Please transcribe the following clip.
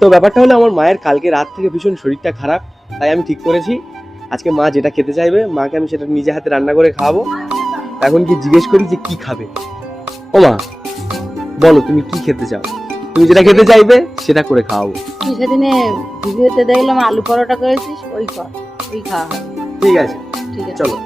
তো ব্যাপারটা হলো আমার মায়ের কালকে রাত থেকে ভীষণ শরীরটা খারাপ, তাই আমি ঠিক করেছি আজকে মা যেটা খেতে চাইবে মাকে আমি সেটা নিজে হাতে রান্না করে খাওয়াবো। এখন কি জিজ্ঞেস করি যে কি খাবে। ও মা বলো তুমি কি খেতে চাও, তুমি যেটা খেতে চাইবে সেটা করে খাওয়াবো। তুই সেদিনে ভিডিওতে দেখলাম আলু পরোটা করেছিস, ওই কর, ওই খাওয়া হবে। ঠিক আছে ঠিক আছে চলো।